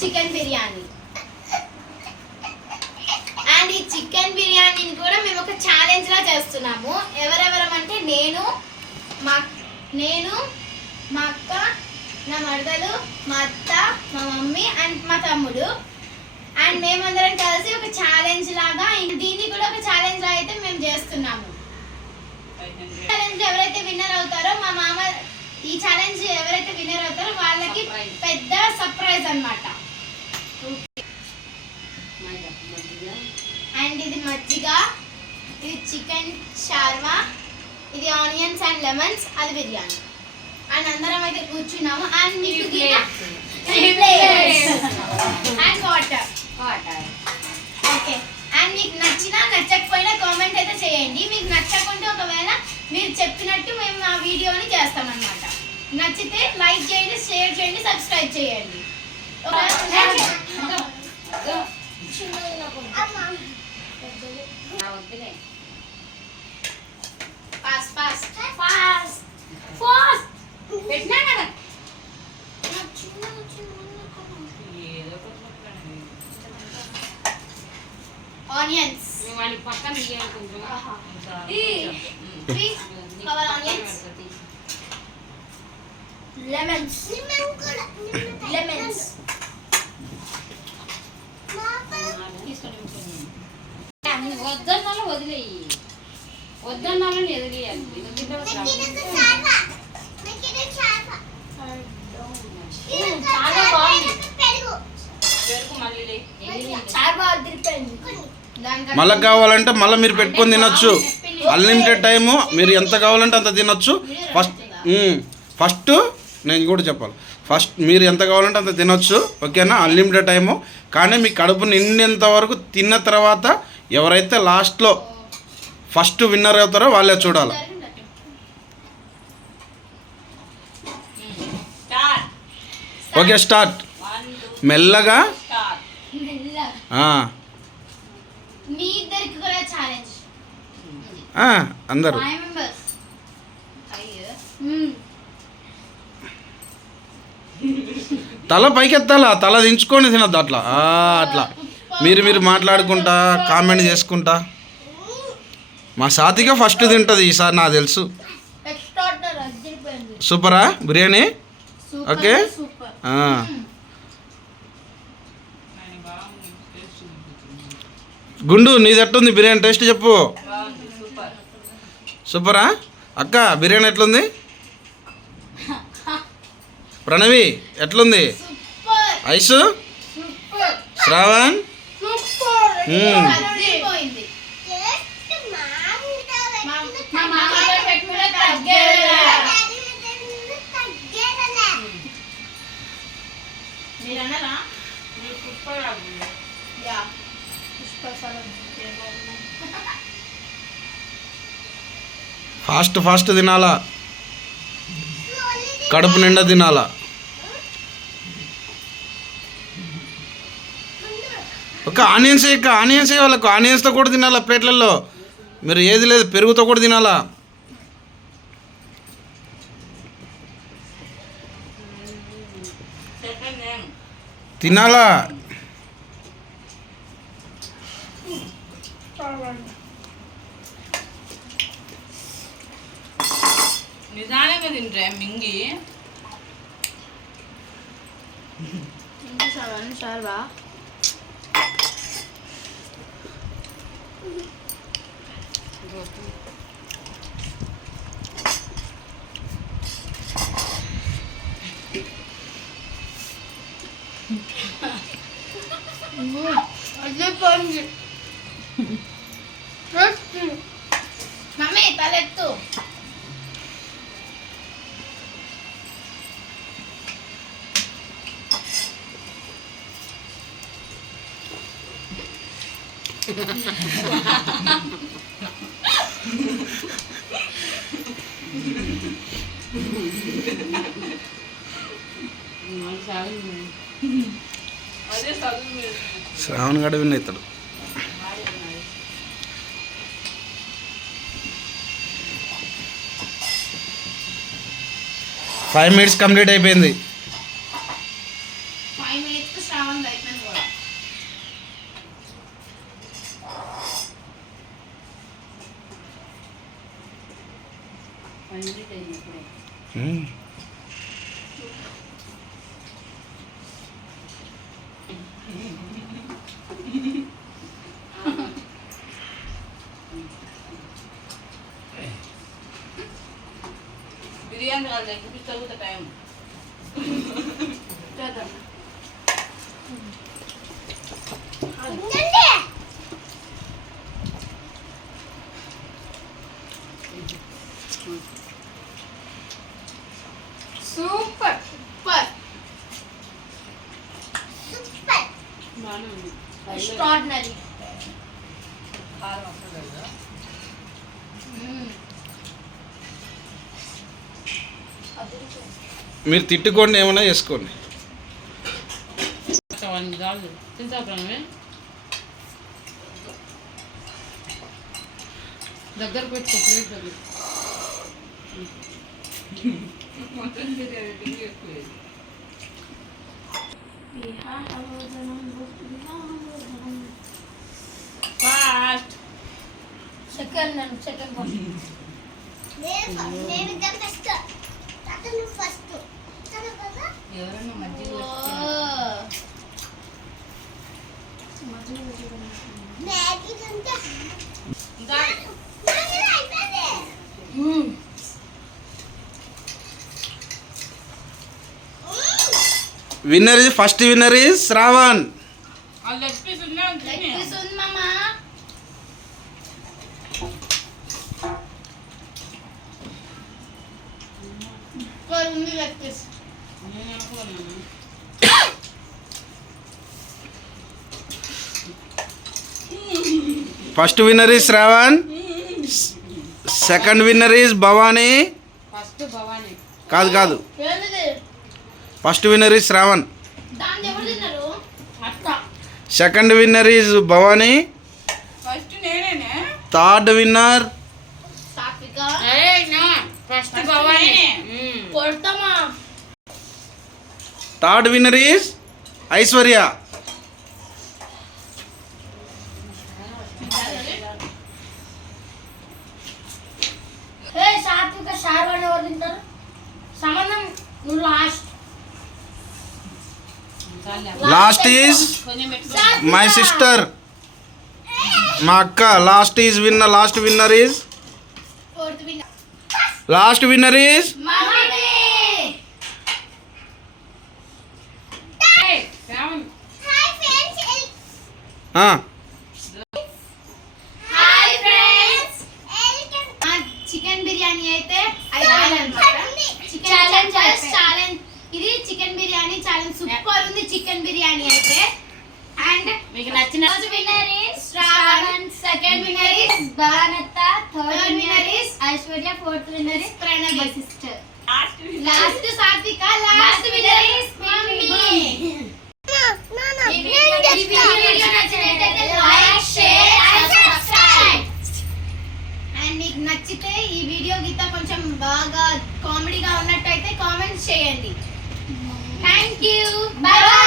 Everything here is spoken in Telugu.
చికెన్ బిర్యానీ. అండ్ ఈ చికెన్ బిర్యానీని కూడా మేము ఒక ఛాలెంజ్ లా చేస్తున్నాము. ఎవరెవరమంటే నేను, మా అక్క, నా మరదలు, మా అత్త, మా మమ్మీ అండ్ మా తమ్ముడు. అండ్ మేమందరం కలిసి ఒక ఛాలెంజ్ లాగా దీన్ని కూడా ఒక ఛాలెంజ్ లా అయితే మేము చేస్తున్నాము. ఛాలెంజ్ ఎవరైతే విన్నర్ అవుతారో మా మామ ఈ ఛాలెంజ్ ఎవరైతే విన్నర్ అవుతారో వాళ్ళకి పెద్ద సర్ప్రైజ్ అన్నమాట. అండ్ ఇది మజ్జిగ, ఇది చికెన్ షార్మా, ఇది ఆనియన్స్ అండ్ లెమన్స్, అది బిర్యానీ. అండ్ అందరం అయితే కూర్చున్నాము. అండ్ మీకు అండ్ వాటర్. ఓకే. అండ్ మీకు నచ్చినా నచ్చకపోయినా కామెంట్ అయితే చేయండి. మీకు నచ్చకుంటే ఒకవేళ మీరు చెప్పినట్టు మేము ఆ వీడియోని చేస్తామన్నమాట. నచ్చితే లైక్ చేయండి, షేర్ చేయండి, సబ్స్క్రైబ్ చేయండి. ఆనియన్స్, ఆనియన్స్, లెమన్స్, వద్దన్నాలో వదిలేయి, వద్దన్నాలని ఎదిలేయాలి. చాలా బాగుంది. మళ్ళీ కావాలంటే మళ్ళీ మీరు పెట్టుకొని తినొచ్చు. అన్లిమిటెడ్ టైము, మీరు ఎంత కావాలంటే అంత తినొచ్చు. ఫస్ట్ నేను కూడా చెప్పాలి, ఫస్ట్ మీరు ఎంత కావాలంటే అంత తినొచ్చు, ఓకేనా? Unlimited time. కానీ మీ కడుపు నిండేంత వరకు తిన్న తర్వాత ఎవరైతే లాస్ట్లో ఫస్ట్ విన్నర్ అవుతారో వాళ్ళే చూడాలి. Okay, start. మెల్లగా. అందరూ తల పైకెత్తాలా, తల దించుకొని తినద్దు. అట్లా అట్లా మీరు మాట్లాడుకుంటా కామెంట్ చేసుకుంటా. మా సాతిగా ఫస్ట్ తింటుంది ఈసారి, నాకు తెలుసు. సూపరా బిర్యానీ? ఓకే. గుండు, నీది ఎట్లుంది బిర్యానీ టేస్ట్ చెప్పు. సూపరా అక్క? బిర్యానీ ఎట్లుంది? ప్రణవి ఎట్లుంది? ఐసు, శ్రావణ్, ఫాస్ట్ తినాలా, కడుపు నిండా తినాలా. ఒక ఆనియన్స్ వాళ్ళకు ఆనియన్స్తో కూడా తినాలా ప్లేట్లలో. మీరు ఏది లేదు, పెరుగుతో కూడా తినాలా. తినాలా. నిదానంగా తింటే మింగి మమ్మీ తలెత్తు. శ్రావణ్ గడ విన్ అవుతాడు. ఫైవ్ 5 minutes కు శ్రావణ్ అయిపోయింది కూడా. బిర్యానీ వాళ్ళు చూపిస్తా టైం సూపర్ సూపర్ ఎక్స్ట్రాడినరీ. మీరు తిట్టుకోండి, ఏమైనా చేసుకోండి. దగ్గర పెట్టుకో ప్లేట్ దగ్గర. ఫాస్ట్ సెకండ్ ఎవరైనా మధ్య winner is first winner is Shravan. Leg piece ఉన్నా మామా. First winner is Shravan, second winner is Bhavani. First Bhavani కాదు, ఫస్ట్ విన్నర్ ఇస్ శ్రావణ్, దాన్ని ఎవరు తిన్నారు? Second winner is Bhavani, first నేనేనే. Third winner Sathvika. First Bhavani. కొడతామా? Third winner is Aishwarya. Sathvika Sharvani ఎవరు తింటారు? సంబంధం నువ్వు లాస్ట్ ఈజ్ కొంచెం పెట్టుకో. మై సిస్టర్, మా అక్క. Last winner is fourth winner last winner is mummy. Shravan hi friends, chicken biryani అయితే అయిపోయిందన్నమాట. ఛాలెంజ్ ఇది చికెన్ బిర్యానీ ఛాలెంజ్ సూపర్ ఉంది. చికెన్ బిర్యానీ అయితే అండ్ మీకు నచ్చిన first winner is Shravan, second winner is Bhanatha, third winner is Aishwarya, fourth winner is Pranavi sister, last Sathvika, last winner is mummy. ఈ వీడియో నచ్చినట్లయితే like, share and subscribe. And మీకు నచ్చితే ఈ వీడియో గీత కొంచెం బాగా కామెడీగా ఉన్నట్టయితే కామెంట్స్ చేయండి. Thank you, by by.